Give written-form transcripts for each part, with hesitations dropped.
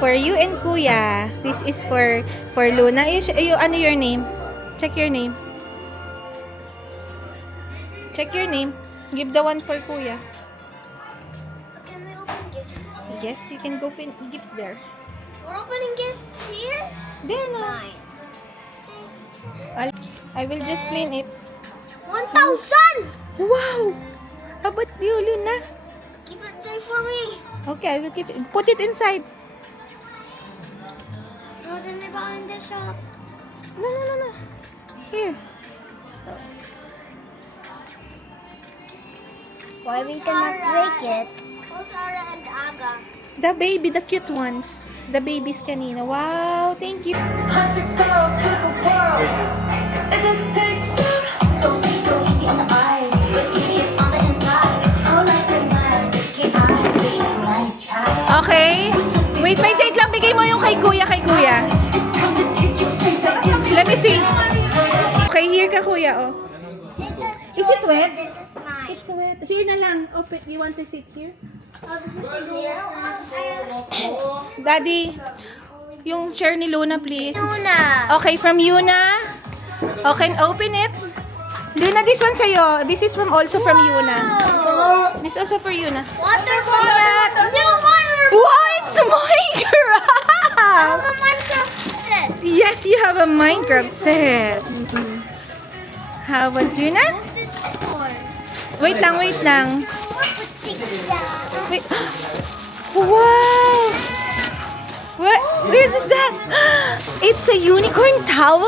For you and Kuya. This is for Luna. Ano your name? Check your name. Check your name. Give the one for Kuya. Can we open gifts? Yes, you can go open gifts there. We're opening gifts here? There na. Mine. I will just clean it. 1,000! Wow! How about you, Luna? Keep it safe for me. Okay, I will keep it. Put it inside. No, then they bought in the shop. No. Here. Why we cannot break it? Oh, Sarah and Aga. The baby, the cute ones. The babies kanina. Wow, thank you. So sweet, so easy on the eyes, but easy is on the inside. How nice and nice, get out, baby, nice try. Okay. Wait, lang. Bigay mo yung kay Kuya, It's time to take you straight back to Let me see. Okay, here ka, Kuya, oh. Is it wet? This is mine. It's wet. Here na lang. Open. You want to sit here? Oh, this is here. Daddy, yung share ni Luna, please. Tuna. Okay, from Yuna. Okay, open it. Luna, this one sa'yo. This is also from Yuna. This also for Yuna. Water bottle. No water. Wow, it's Minecraft! I have a Minecraft set. Yes, you have a Minecraft set. How about Yuna? What's this for? Wait lang. Chicken. Wait. Wow! What is that? It's a unicorn towel!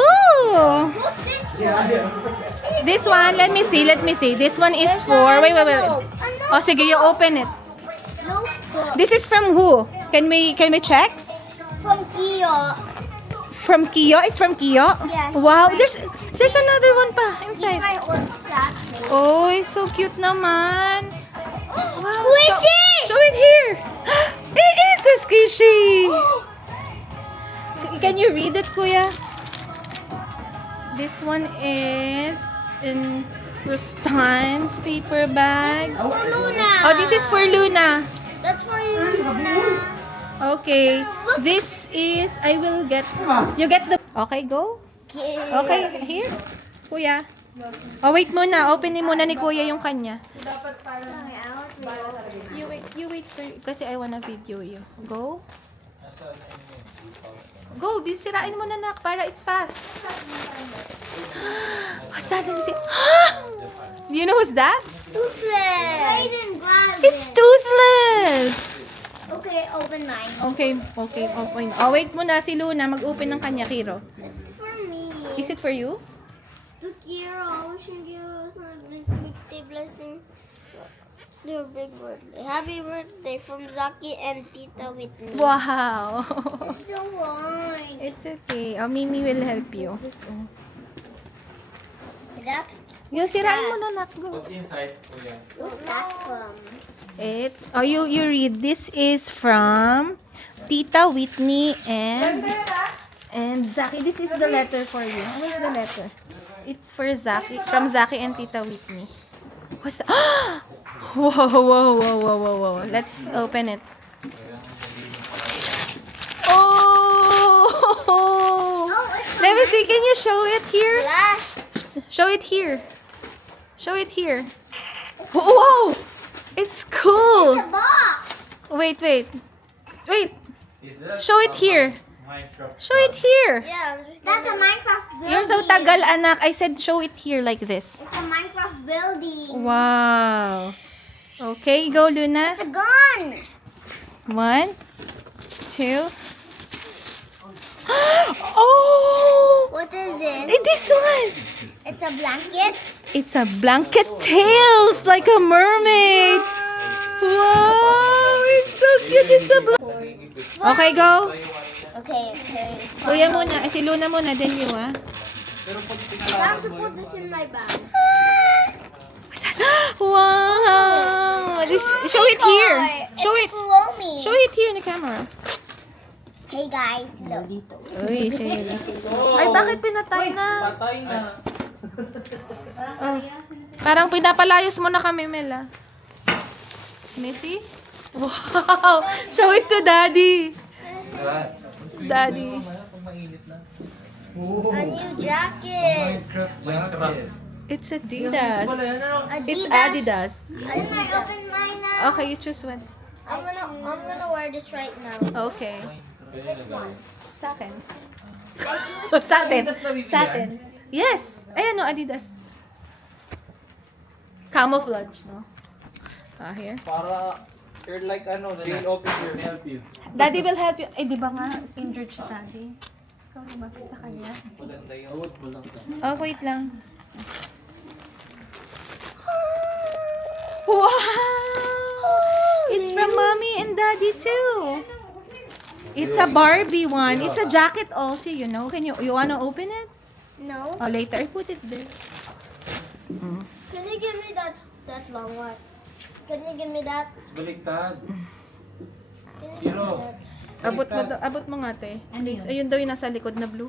What's this? This one, let me see. This one is for... Wait. Oh, sige, you open it. Notebook. This is from who? Can we check? From Kio. From Kiyo? It's from Kiyo? Yeah. Wow, there's another one pa He's inside. my old classmate. Oh, it's so cute naman. Wow. Squishy! Show it here. It is a squishy. Can you read it, Kuya? This one is in Rustan's paper bag. For Luna. Oh, this is for Luna. That's for you, Luna. Okay. This is, I will get, you get the, okay, go. Okay, here. Kuya. Oh, wait muna. Openin muna ni Kuya yung kanya. You wait for, kasi I wanna video you. Go. Go, bisirain mo na nak para it's fast. What's that? Let me see. Do you know what's that? Toothless. It's toothless. Okay, open mine. Okay, open. Oh, wait muna si Luna mag-open ng kanya, Kiro. It's for me. Is it for you? To Kiro, wishing you a birthday blessing. Your big birthday. Happy birthday from Zaki and Tita Whitney. Wow. It's the wine. It's okay. Oh, Mimi will help you. That, Yung sirain mo na, nak. Go. What's inside, Kuya? what's that from? It's, oh, you read. This is from Tita Whitney and Zaki. This is the letter for you. Where's the letter? It's for Zaki, from Zaki and Tita Whitney. What's that? Whoa. Let's open it. Oh! Let me see. Can you show it here? Glass. Show it here. Show it here. Whoa! It's cool. The box. Wait. Is that Show it here. Minecraft? Show it here. Yeah, that's a Minecraft building. You're so tagal, anak. I said show it here like this. It's a Minecraft building. Wow. Okay, go, Luna. It's a gun. 1, 2. Oh! What is it? This one. It's a blanket. It's a blanket tails like a mermaid. Wow, it's so cute. It's a Okay, go. Okay. Kuya muna. Si Luna muna, then you, ah. I have to put this in my bag. Wow. Show it here. Show it. Kulomi. Show it here in the camera. Hey guys, look. Uy, siya. Ay, bakit pinatay na? Patay na. Oh. Parang pinapalayas mo na kami, Mela. Missy? Wow! Show it to Daddy. What? Daddy. Kung mainit na. A new jacket. Minecraft. It's Adidas. Wala yan, ano? It's Adidas. I didn't I open mine now. Okay, you choose one. I'm gonna wear this right now. Okay. This one. Sa akin. I choose. Oh, sa atin. Adidas na bibili Sa yan? atin. Yes! Ayan no, Adidas. Camouflage, no? Here. Para you're like ano, jail officer help you. Daddy will help you. Eh, di ba nga, injured si Daddy? Ikaw lumapit sa kanya. Maganda yung award mo lang. Oh, wait lang. Wow! It's from Mommy and Daddy too. It's a Barbie one. It's a jacket also, you know. Can you wanna open it? No. Oh, later. I put it there. Can you give me that long one? Can you give me that? Baliktad. Can you give me Hero. that? Abot mo nga, te. Please. Ayun daw yung nasa likod na blue.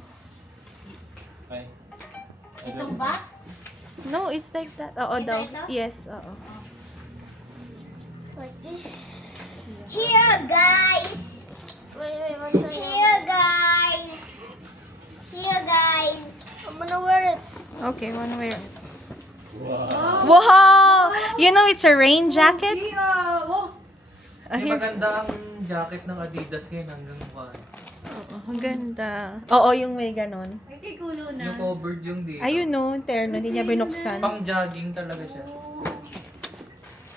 Ay. Itong box? No, it's like that. Oo Ito, daw. ito? Yes, oo. Like this. Here, guys. Wait, one second. Here, guys. Here, guys. I'm gonna wear it. Okay, wanna wear it. Wow! You know it's a rain jacket? Ah, Di here. maganda ang jacket ng Adidas ngayon hanggang mukha. Oo, ang ganda. Oo, yung may ganon. Yung covered yung dito. Ayun no, terno. Hindi niya binuksan. Pang jogging talaga siya.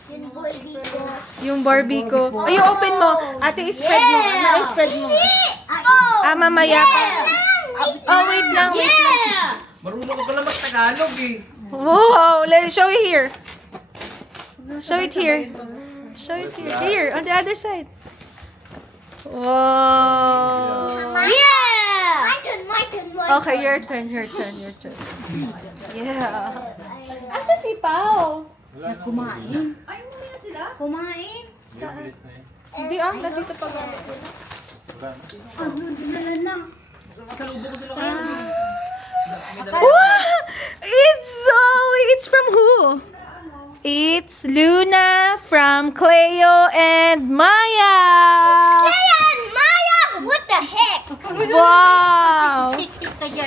Yung baby ko. Yung Barbie ko. Ay, yung open mo. Ate, spread mo. Na-spread mo. Oh! Ah, mamaya pa. Oh, wait lang, wait lang. Marunong ka pala mag-Tagalog eh. Wow! Show it here. Show it here. Show it here. Here, on the other side. Wow! Yeah! My turn. Okay, your turn. Yeah. Asa si Pao? Kumain. Ay, hindi na sila? Kumain. Bilis na yun. Hindi nandito pa galit. Ano, dinala na. Salubong ko sila Wow! It's Zoe! It's from who? It's Luna from Cleo and Maya! Ayan, Maya! What the heck? Wow!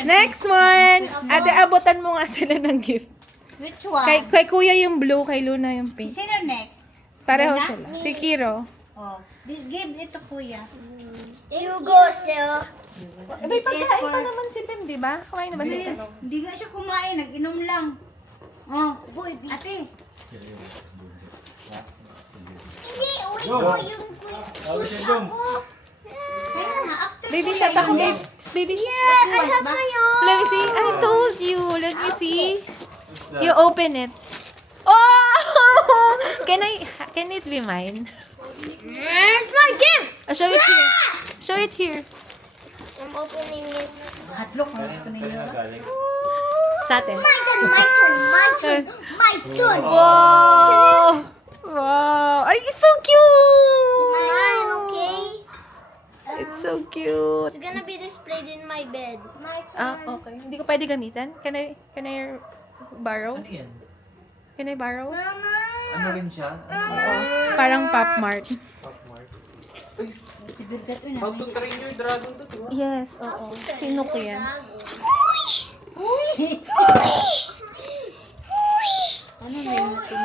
Next one! Ate, abutan mo nga sila ng gift. Which one? Kay Kuya yung blue, kay Luna yung pink. Sino next? Pareho Luna? sila. Si Kiro. Oh, give ito kuya. You go, Sil. May pagkain pa naman si Pim, di ba? Kumain na ba si Pim? Hindi nga siya kumain, nag-inom lang. Oh, ate. Hindi, uwi ko yung push ako. Kaya na, after Baby, kuya, shut up. yung Baby, next. baby. Yeah, I have my own. Let me see. I told you. Let me see. You open it. Oh! Can it be mine? It's my gift. Show it here. Show it here. I'm opening it. Hatlok, ito ninyo. Sa atin. My turn. Wow! Wow! Ay, it's so It's cute! mine, okay? It's so cute. It's gonna be displayed in my bed. My Ah, okay. Hindi ko pwede gamitan. Can I borrow? Ano yan? Can I borrow? Mama! Ano rin siya? Parang Pop Mart. Pop Mart. Si Birgat yun. How to train your dragon to, diba? Yes, oo. Sinok yan. Ano may natin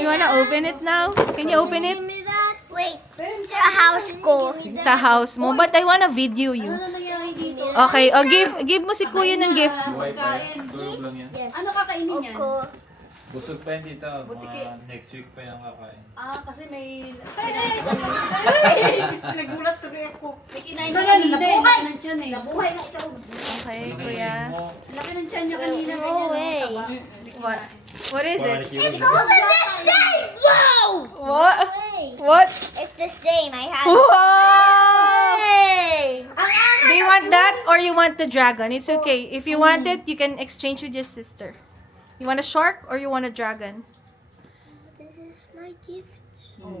You wanna open it now? Can you open it? Give me that. Wait, it's a house ko. Sa house mo. But I wanna video you. Ano nangyari dito? Okay. O, give mo si Kuya ng gift. Tulog lang yan. Yes. Ano kakainin yan? Ko. Busog pa yan dito. Mga next week pa yung kakain. Kasi may... Nagulat tuloy ako. May kinain na kanina. Nabuhay ng tiyan eh. Nabuhay na ito. Okay, Kuya. Laki ng tiyan niya kanina. No way. What? What is it? It's the same! Wow! What? Wait. What? It's the same. I have Wow! Hey! Do you want that or you want the dragon? It's okay. If you want it, you can exchange with your sister. You want a shark or you want a dragon? This is my gift.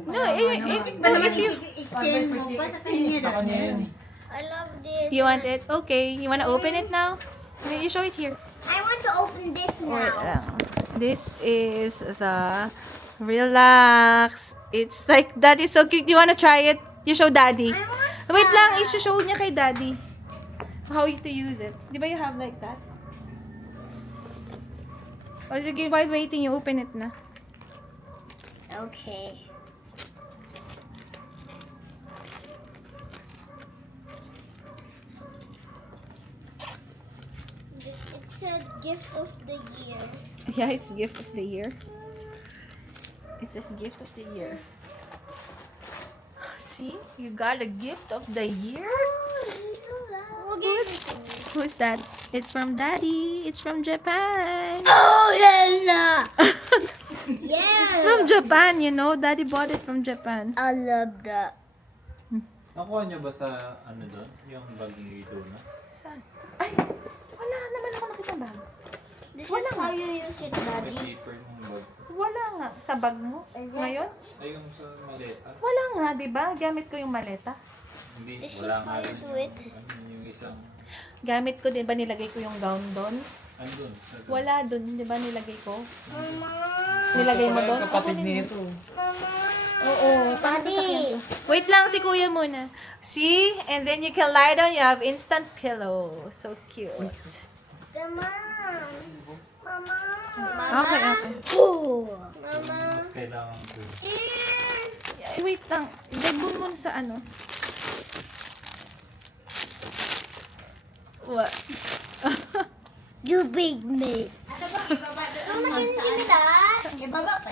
No, if you Exchange mo. Basta sa inyo na. I love this. you want it, okay. You want to open it now? You show it here. I want to open this Wait now. lang. This is the relax. It's like, that is so cute. You wanna try it? You show daddy. Wait lang, i-show niya kay daddy. How you to use it. Di ba you have like that? O sige, while waiting, you open it na. Okay. It said gift of the year. Yeah, it's gift of the year. It says gift of the year. See? You got a gift of the year? Who gave it to me? Who's that? It's from daddy. It's from Japan. Oh, yeah. Yeah. It's from Japan, you know. Daddy bought it from Japan. I love that. Nakuha niyo ba sa ano doon? Yung bag ni Donna? Saan? Ay! Wala naman ako nakita bag. This is how you use it, May Daddy. paper ng bag. Wala nga. Sa bag mo? Is it? Ngayon? Ay, yung sa maleta. Wala nga, di ba? Gamit ko yung maleta. Hindi, This is wala nga how you rin do yung, it. ano, yung isang, Gamit ko, di ba nilagay ko yung gown doon? andun. Wala doon, di ba nilagay ko? Mama. Nilagay mo doon? Kapatid nito. Mama. Oo. Daddy. Wait lang, si kuya muna. See? And then you can lie down, you have instant pillow. So cute. Mama. Mama. Okay, okay. Mama. Mas kailangan ko. Here. Wait lang. Dagbon mo na sa ano. What? You big me. Mama, can you give me that?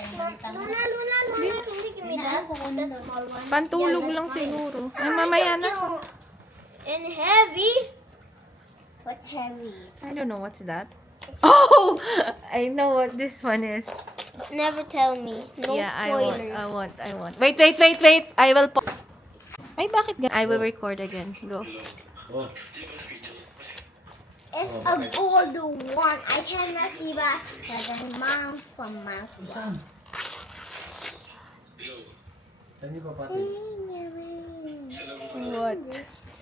Luna, can you give me that? That small one. Pantulog lang siguro. Ay, mamaya na. And heavy. What's heavy? I don't know what's that. Oh! I know what this one is. Never tell me. No Yeah, spoilers. I want. Wait. I will Ay, bakit gan? I will record again. Go. It's a gold one. I cannot see that. Like a mom from my phone.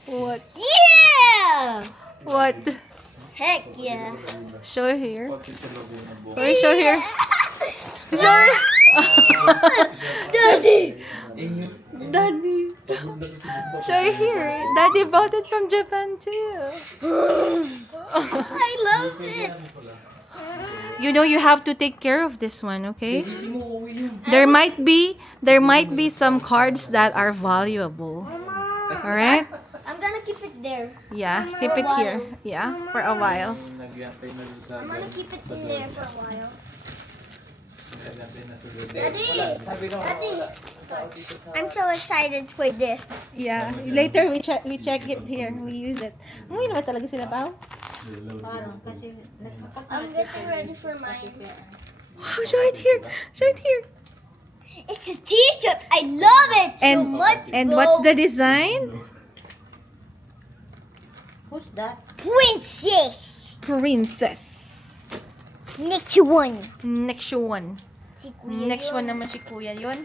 What? Yeah! What? Heck yeah. Show here. Pagkitulog ng buong. Wait, show here. Show here. Daddy! Daddy. Show here. Daddy bought it from Japan too. I love it. You know you have to take care of this one, okay? There might be some cards that are valuable. Mama. All right? I'm gonna keep it there. Yeah, keep it here. Yeah, for a while. Yung nagyantay na doon sa I'm gonna keep it in there for a while. nagyantay na sa doon. Daddy! Daddy! I'm so excited for this. Yeah, later we check it here. We use it. Umuwi na ba talaga sila pa? I'm getting ready for mine. Wow, show it here. Show it here. It's a t-shirt. I love it so much. And bro. what's the design? Who's that? Princess? Princess. Next one. Next one. Si Kuya Next yun. one naman si Kuya yun.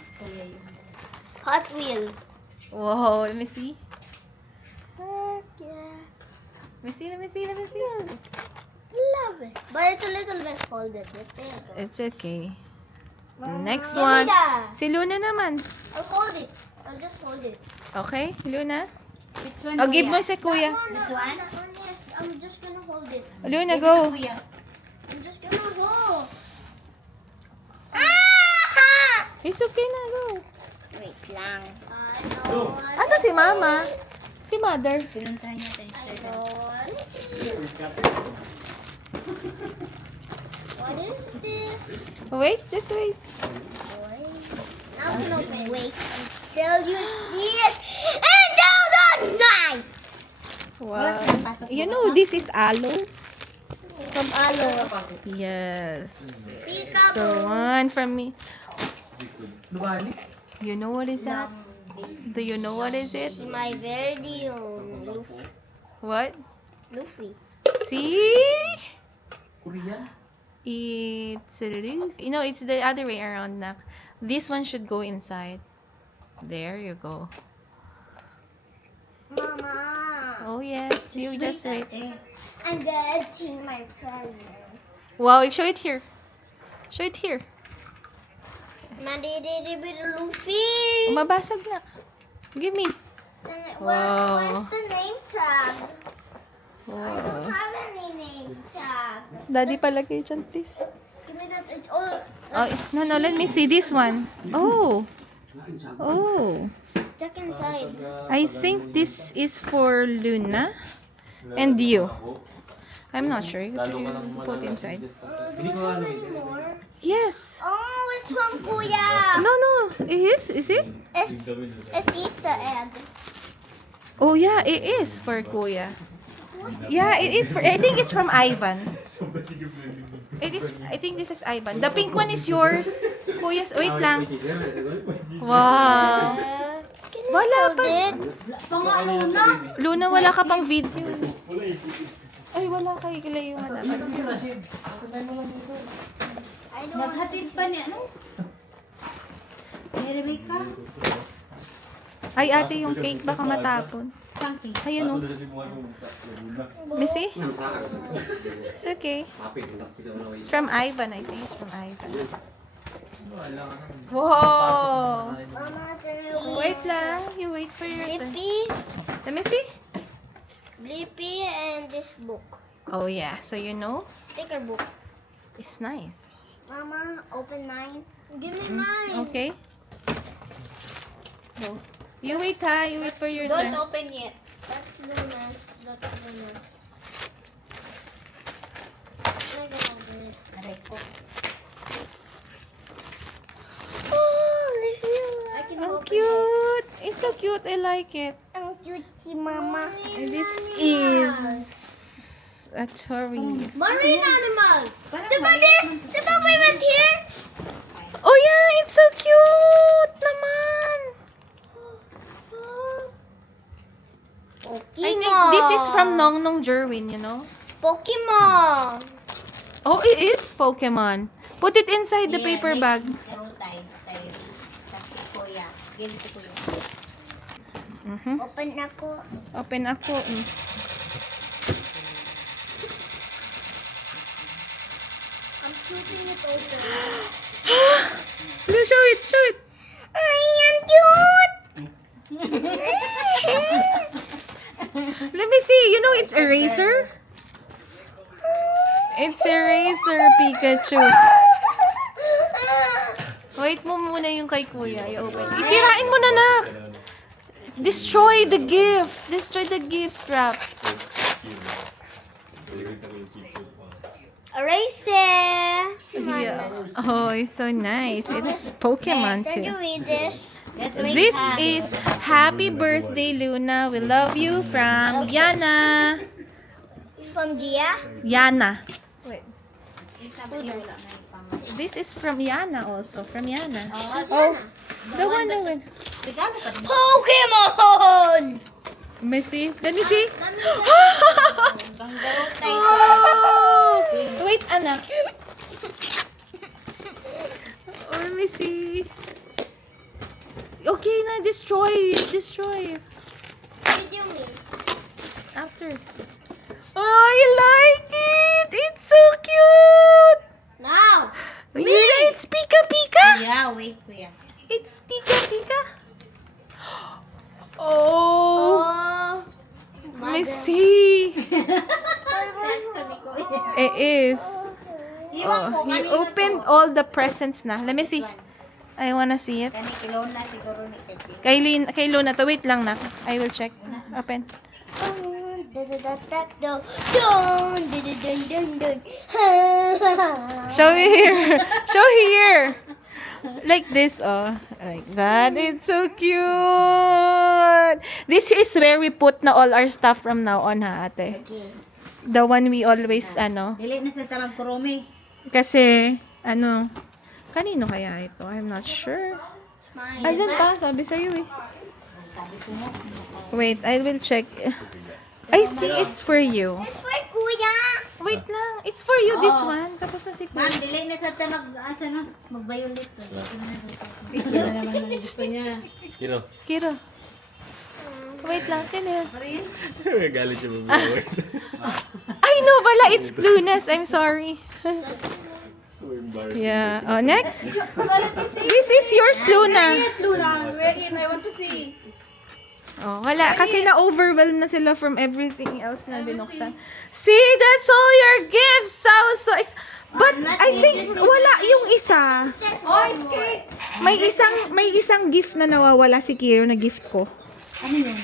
Hot Wheel. Wow, let me see. Heck yeah. Let me see. Love it. But it's a little bit folded. There you go. It's okay. Next Give me one. that. Si Luna naman. I'll hold it. I'll just hold it. Okay, Luna. Which one? Oh, give mo si Kuya. That one? That one, yes. I'm just gonna hold it. Luna, go. I'm just gonna hold. Ah! It's okay na, go. Wait lang. I know what Asa si Mama? it is. Si Mother. Pinuntahan niya tayo. I know what it is. What is this? Wait, just wait. Now I'm gonna open it. Wait until you see it. And now the night! Wow. You know, this is aloe. From Alo. Yes. Peekaboo. So, one from me. You know what is that? Do you know what is it? My very own Luffy. What? Luffy. See? It's it's the other way around na. This one should go inside. There you go. Mama. Oh yes, you just wait. I'm gonna take my present. Wow, show it here. Show it here. Madididi Luffy. Mabasag na. Give me. What's the name tag? I Wow. don't have any name tag. Daddy palagay dyan, please. Give me that. It's all. Oh, no, let me see this one. Oh. Oh. Check inside. I think this is for Luna and you. I'm not sure. You put inside. Hindi ko ano eh. More. Yes. Oh, it's from Kuya. No, no. It is? Is it? It's Easter egg. Oh, yeah. It is for Kuya. Yeah, it is for... I think it's from Ivan. It is... I think this is Ivan. The pink one is yours. Kuya's... Wait lang. Wow. Can you Wala hold pa. it? Luna, wala ka pang video. Ay, wala kay Kilay yung I anak. don't. Naghatid pa niya, no? Ni Rebecca? Ay, ate, yung cake baka matapon. Tangki. Ayun, oh. Missy? It's okay. It's from Ivan, I think. It's from Ivan. Whoa! Mama, can you Wait lang. You wait for your turn. Blippi, Let me see. Blippi, and this book. Oh, yeah. So, you know, Sticker book. it's nice. Mama, open mine. Give me mine. Okay? Go. You wait, ha? You wait for your turn. open yet. That's Luna's. That's Luna's. I'm gonna open it. Aray ko. Oh, look at I can Ang open cute. It's so cute. I like it. it. Ang cute si Mama. And this is a cherry. Marine animals. Diba we went here? Oh, yeah. It's so cute naman. Pokemon. I think this is from Nong Nong Jerwin, you know? Pokemon. Oh, it is Pokemon. Put it inside the paper bag. Pero tayo. Kasi kuya. Ganito kuya. Mhm. Open na ko. Open ako. I'm shooting it open. Show it, show it. Ay, ang cute! Let me see. You know it's eraser? It's eraser, Pikachu. Wait mo muna yung kay kuya. I-open. Isirain mo na, nak. Destroy the gift. Destroy the gift wrap. Eraser! Yeah. Oh, it's so nice. It's Pokemon Can you too. read this? This is Happy Birthday, Luna. We love you from Yana. From Gia? Yana. Wait. This is from Yana also. From Yana. Oh, the one that went. Pokemon! Let me see. Let me see. Bangdaro Oh! Wait, anak. Oh, let me see. Okay na, destroy it. Destroy it. What do you mean? After. Oh, I like it. It's so cute. Now! Yeah, it's Pika Pika. Yeah, wait kuya. It's Pika Pika. Oh, Oh! let me see. It is. Iwan ko. Oh, he opened all the presents na. Let me see. I wanna see it. Kani kilon na siguro ni Tete. Kay Luna to. Wait lang na. I will check. Open. Show here. Show here. Like this, oh. Like that. It's so cute. This is where we put na all our stuff from now on, ha, ate. The one we always, Dili na sa talang kurumi. kasi, kanino kaya ito? I'm not sure. Andyan pa, sabi sa'yo eh. Wait, I will check. I think it's for you. It's for Kuya! Wait lang, it's for you, this one. Tapos na si Ma'am, Kuya. dili na sa ta asa na mag-violet. Ito na naman ang gusto niya. Kira. Wait lang, sino yun? Galit siya mag-word. Ay, no, pala, it's Clueless. I'm sorry. So embarrassing. Yeah. Oh, next. This is yours, Luna. Luna, we're in. I want to see. Oh, wala. Kasi na-overwhelmed na sila from everything else na binuksan. See, that's all your gifts. I was so But I think wala yung isa. Oh, it's cake. May isang gift na nawawala si Kiro na gift ko. Ano yun?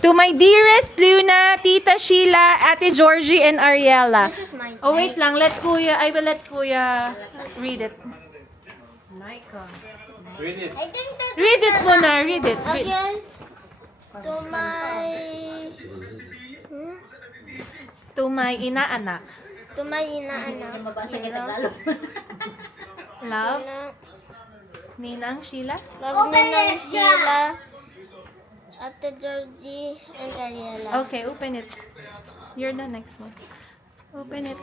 To my dearest Luna, Tita Sheila, Ate Georgie, and Ariella. This is mine. Oh, wait lang. I will let Kuya read it. Read it. I think that Read it muna. Read it. again to my To my inaanak. inaanak. Love, Ninang Sheila. Love me ng Sheila, Ate Georgie, and Ariella. Okay, open it. You're the next one. Open it.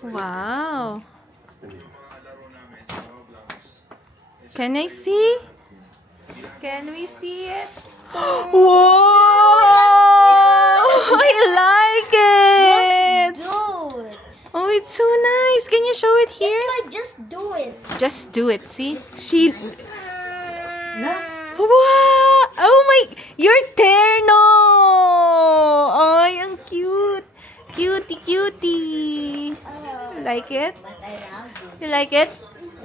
Wow. Can I see? Can we see it? Whoa! I like it. Just do it. Oh, it's so nice. Can you show it here? It's like just do it. Just do it. See? She. Wow! Oh my! You're terno! Ay, ang cute! Cutie, cutie! Like it? You like it?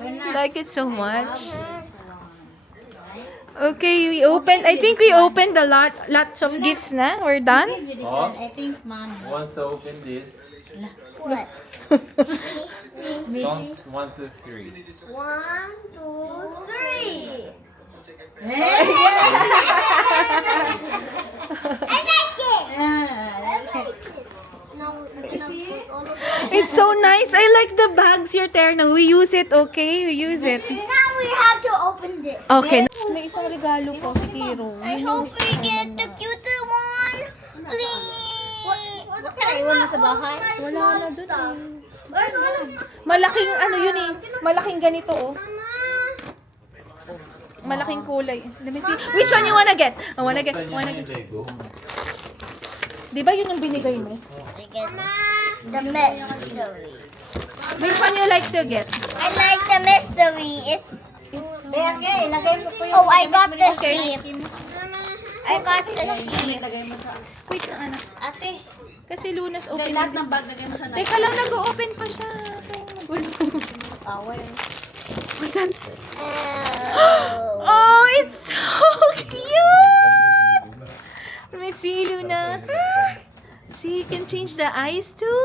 You like it so much? Okay, we opened. I think we opened a lots of gifts na. We're done? Oh, once to open this, What? count 1, 2, 3. 1, 2, 3. I like it. Now, It's so nice. I like the bags your terno. We use it, okay? We use it. now we have to open this. Okay. May isang regalo po si Kiro. I hope we get the cuter one. Please. What can I want sa bahay? Wala na dun eh. Where's one? Malaking ano yun eh. Malaking ganito oh. Mama. Malaking kulay. Let me see. Which one you wanna get? I wanna get. Buksan niya na yung Lego. Di ba yun yung binigay mo? I get the mystery. Which one you like to get? I like the mystery. It's oh, I got the sheep. I got the sheep. Wait na anak. Ate. Kasi Lunas open. Lahat ng bag lagay mo sa Teka lang, nag-open pa siya. Nagulo. Masan? Oh, it's so cute! Let me see, Luna. See, you can change the eyes too.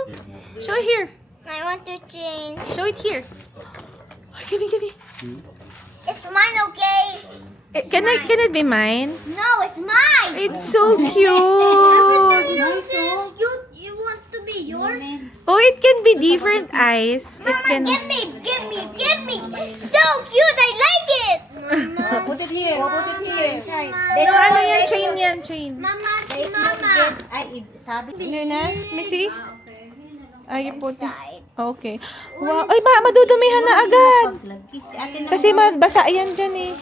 Show it here. I want to change. Show it here. Oh, give me. It's mine, okay? Can it be mine? No, it's mine. It's so Then cute. you says you want to be yours. Oh, it can be different eyes. It Mama, can. give me. So cute, I like it. Mama, Put it here. Put it here. No, ano yan? Chain yan, chain. Mama, Mama. Luna, let me see. Ay, you put it. Side. Okay. Wow. Ay, madudumihan na agad. Kasi basa yan dyan eh.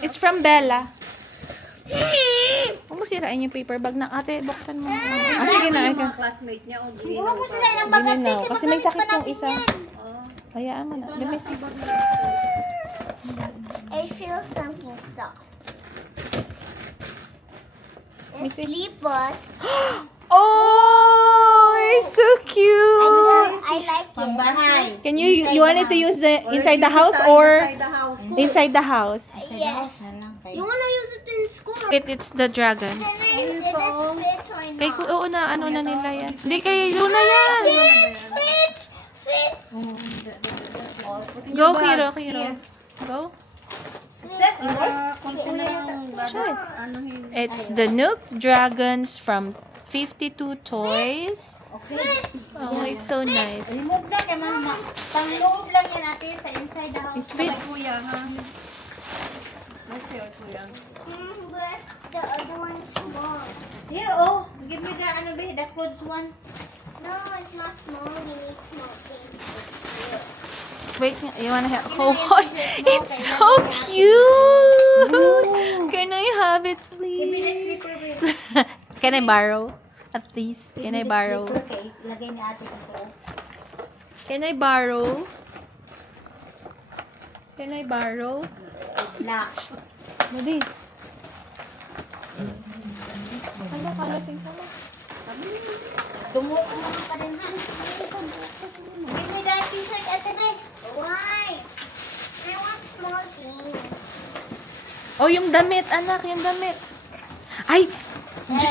It's from Bella. Huwag mo sirain yung paper bag na ate. Buksan mo. Ah, sige na. Mga classmate niya. Huwag mo sila ng Hindi na. Kasi may sakit yung isa. Hayaan mo na. Let me see. I feel something soft. Let me see. Sleepers. Oh, it's so cute. I like it. Can you wanted to use the inside the house or Inside the house. inside the house? Yes. You wanna use it in school? It's the dragon. Did it fit or Kay not? oo na ano na nila yan. Hindi kay Luna yan. Fit. Go Kiro. Go. Show it. It's the Nook Dragons from 52 Toys. Oh, it's so nice. Remove na kay mama. Pang-loob lang yan natin sa inside the house. It fits. Kuya, ha? Let's see, kuya. But the other one is small. Here, oh. Give me the, the clothes one. No, it's not small. We need small things. Wait, you wanna have? Oh, it's so cute. Can I have it, please? Can I borrow? At least, can I borrow? Okay, lagay ni ate ito. Can I borrow? Can I borrow? Black. Madi. Ano ka lasing ka na? Tumuok mo ka din, Han. Give me that t-shirt, Ate Be. Why? I want small things. Oh, yung damit, anak, yung damit. Ay!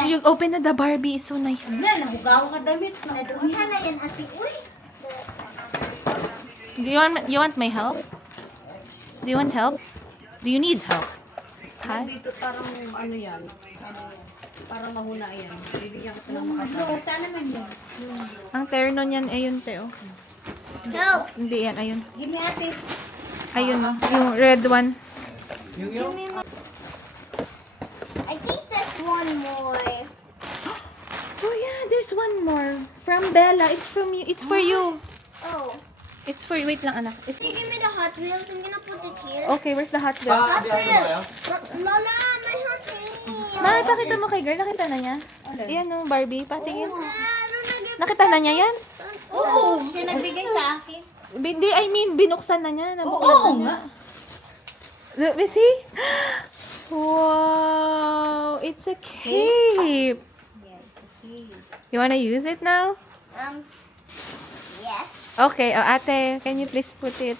You open na the Barbie. It's so nice. Wala, nahugaw ka damit. Nadumihan na yan, ate. Uy! Do you want my help? Do you want help? Do you need help? Hi? Dito parang ano yan. Parang mahuna yan. Bibigyan ko lang makasama. Saan naman yun? Ang terno niyan, ayun, Teo. Help. Hindi yan, ayun. Give me ate. Ayun, oh. Yung red one. I think there's one more. Oh, yeah, there's one more. From Bella. It's from you. It's for you. Oh. It's for you. Wait lang, anak. It's Can you give me the Hot Wheels? I'm gonna put it here. Okay, where's the Hot Wheels? Hot Wheels. Lola, my Hot Wheels. Nakita mo kay girl? Nakita na niya? Ayan, oh, Barbie. Patingin. Nakita na niya yan? Oo! Siya nagbigay sa akin. Hindi, I mean, binuksan na niya. Nabuklat na Oo niya. nga. Look, we see? Wow! It's a cape. Yes, okay. You wanna use it now? Yes. Okay, oh, ate, can you please put it?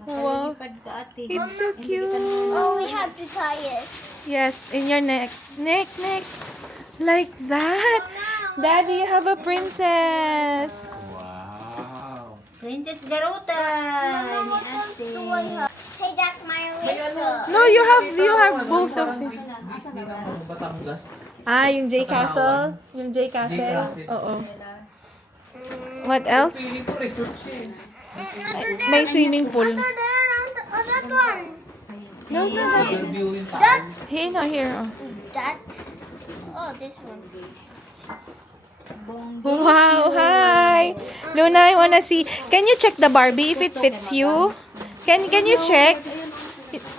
Wow. Makalipad ka ate. It's so cute. Oh, we have to tie it. Yes, in your neck. Neck. Like that. Daddy, you have a princess. Wow. Princess Garuta. Mama, Ni what else ate. do I have? Hey, that's my eraser. No, you have both of them. Disney ng Batangas. Ah, yung J Castle. Yung J Castle. Oo. What else? Feeling ko resort siya eh. May swimming pool. Over there, on that one. No. Overview yung That, Here, no, here. Oh. that. Oh, this one. Wow, hi. Luna, I wanna see. Can you check the Barbie if it fits you? Can you check?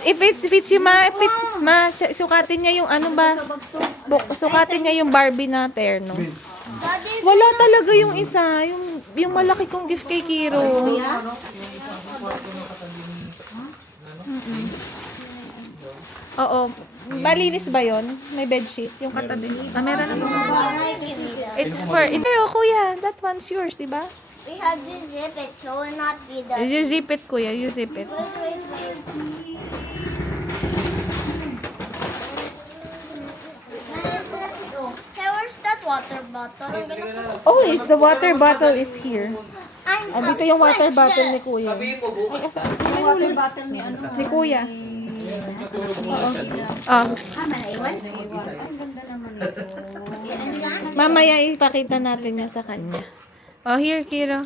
If it fits you, sukatin niya yung ano ba? Sukatin niya yung Barbie na terno. Daddy, Wala talaga yung isa, yung malaki kong gift kay Kiro. Oo. Malinis ba yon? May bedsheet, yung katabi. Ah, meron na. give me that. It's for, pero kuya, that one's yours, di ba? We have to zip it so it will not be the. You zip it, kuya, you zip it. Wait. Hey, where's that water bottle? I'm gonna put Oh, it's the water bottle is here. I'm Ah, dito yung water bottle ni kuya. Sabihin mo bukas ah. Yung water bottle ni ano. Ni kuya. Tutulog mo na siya. Oh, Malaiwan? Ang ganda naman ito. mamaya ipakita natin yan sa kanya. Oh, here, Kiro.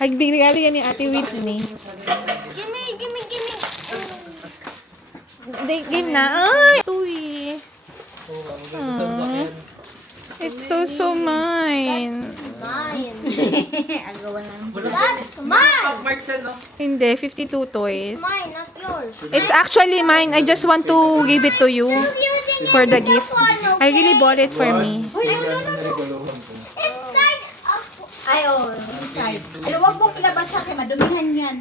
Nagbigay yan ni Ate Whitney. Gimme. Game na. Ay, tuy. It's so mine. Mine. Agawan lang. That's mine. Hindi, 52 toys. Mine, not yours. It's actually mine. I just want to give it to you for the gift. I really bought it for me. Inside of Ay, oh. Inside. Ano, wag mo pilabas sa akin. Madumihan yan.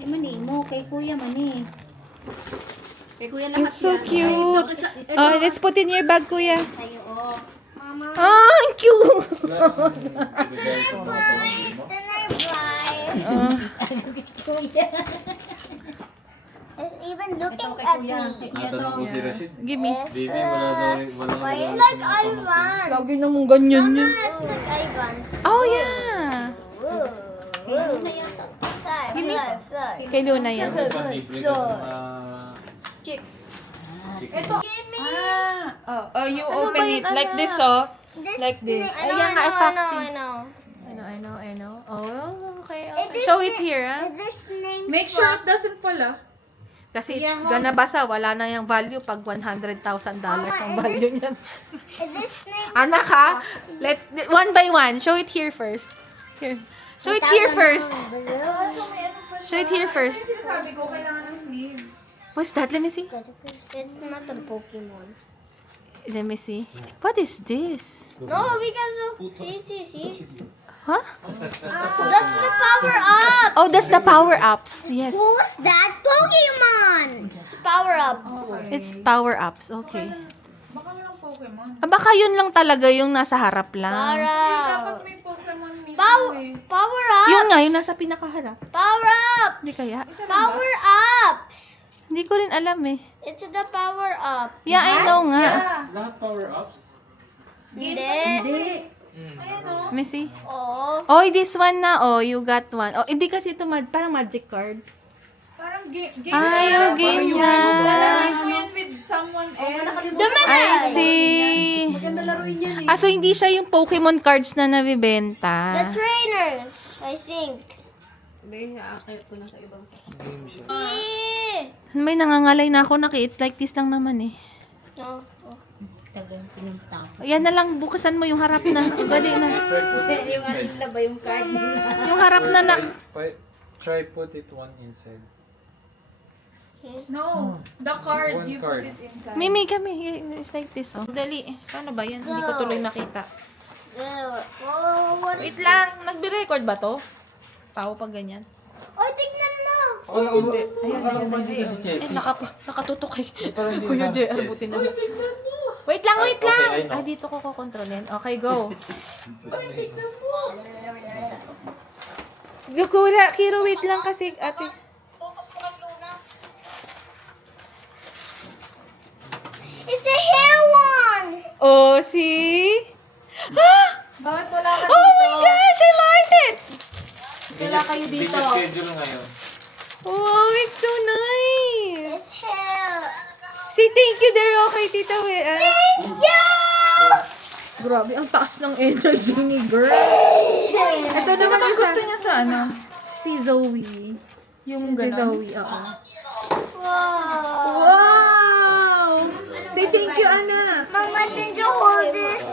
Ay, mani mo. Kay kuya, mani. Kay kuya lahat It's so yan. cute. Oh, let's put in your bag, kuya. Sa'yo, oh. Mama. Ah, ang cute. Then I buy. Oh. Kuya. It's even looking Kay at kuya. me. Natanong ko si Rashid. Give me. Baby, wala Why it's like Ivan's? Lagi naman ganyan Mama, yun. it's like Ivan's. Oh, yeah. Fly. Kay Luna yan. Panible ka ng mga Chicks. Give me. Oh, you open it like this, oh. This Like this. I know, Ayan nga, I know, Foxy. I know. I know. Oh, okay. Is this Show it na- here, ah. Is this name Make sure it doesn't fall, ah. Kasi it's gonna basa. Wala na yung value pag $100,000 ang value niyan. Is this name Anak, ha? One by one. Show it here first. Here. Show it here first. Show it here first. Sabi ko, kailangan ng sleeves. What's that? Let me see. It's not a Pokemon. Let me see. What is this? No, because see. Huh? That's the power up. Oh, that's the power-ups. Yes. Who's that Pokemon? It's a power up. It's power-ups. Okay. Baka walang Pokemon. Ah, baka yun lang talaga yung nasa harap lang. Power Dapat up. may Pokemon mismo eh. Power up. Yun nga, yung nasa pinakaharap. Power up. Hindi kaya? Power ups. Hindi ko rin alam eh. It's the power up. Yeah, I know nga. Lahat power-ups? Hindi. Let me see. Oh. Oh, this one na. Oh, you got one. Oh, hindi kasi ito parang magic card. Parang game Ay, yung game niya. Lalagay mo yan with someone else. I see. Maganda laruin yan eh. Ah, so hindi siya yung Pokemon cards na The nabibenta. trainers, I think. Hindi, akit ko na sa ibang. Eh. May nangangalay na ako, Naki. It's like this lang naman eh. No. Yan na lang, bukasan mo yung harap na. Dali na. Yung harap na na. Try put it one inside. No, the card, One you card. put it inside. Mimi kami. It's like this, oh. Dali. Paano ba yan? Hindi ko tuloy makita. Oh, what is Wait lang. Nagbe-record ba to? Pao pag ganyan. Oh, tignan mo. Oh, hindi. Ayun, dito si Eh, Chelsea. nakatutok eh. Parang hindi Kuya kasama si JR, Chelsea. buti na. Wait lang, wait Okay, lang. I know. Ay, dito ko kukontrolin. Okay, go. Kira, Kiro, wait lang kasi, ate. It's a hair one. Oh, see? Ah! Bakit wala ka Oh my gosh, I like it! Wala kayo dito. Hindi niya schedule ngayon. Oh, it's so nice. It's hair. Say thank you there, okay, Tita We. Yeah. Grabe, ang taas ng energy ni girl. Ito naman ang gusto niya sa ano? si Zoe. Yung si Zoe, oo. Wow. Wow! Say thank you, anak. Mama, did you hold this?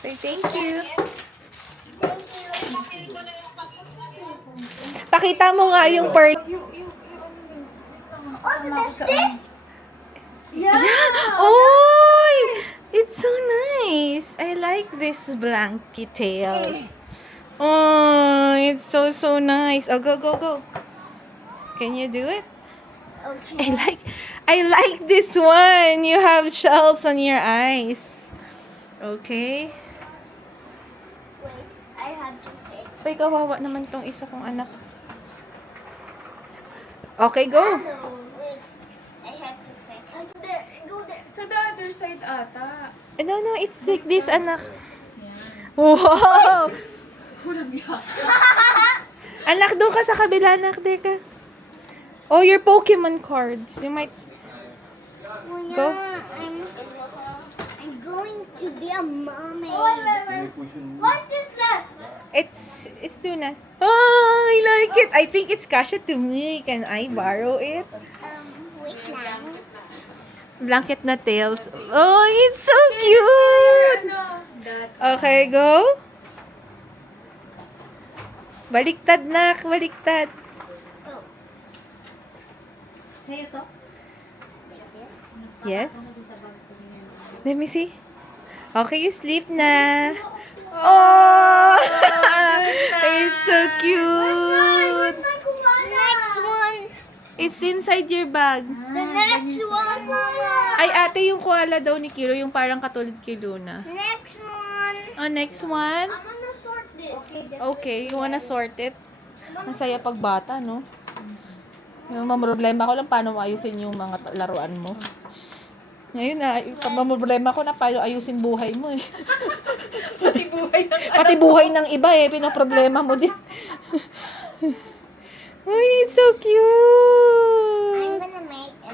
Say thank you. Pakita mo nga yung part. Oh, so that's this? Oy! It's so nice. I like this blanket tails. Oh, it's so nice. Oh, go. Can you do it? Okay. I like this one. You have shells on your eyes. Okay. Wait, I have to fix. Ay, kawawa naman tong isa kong anak. Okay, go. No, wait. I have to fix. Go there. Sa the other side ata. No, it's like this, anak. Wow! Anak, doon ka sa kabila, anak. There ka. Oh, your Pokemon cards. You might... Kuya, Go. I'm going to be a mermaid. What's this left? It's Dunas. Oh, I like it. I think it's kasha to me. Can I borrow it? Wait lang. Blanket na tails. Oh, it's so cute. Okay, go. Baliktad, nak. Baliktad. Sa'yo to? Yes. Let me see. Okay, you sleep na. Oh, it's so cute. Next one. It's inside your bag. The next one, Mama. Ay, ate, yung koala daw ni Kiro, yung parang katulad kay Luna. Next one. Oh, next one. I'm gonna sort this. Okay, you wanna sort it? Ang saya pag bata, no? Yung problema ko lang paano ayusin yung mga laruan mo. Ngayon na, problema ko na paano ayusin buhay mo eh. Pati buhay ng iba eh, pinoproblema mo din. Uy, it's so I'm cute! gonna make a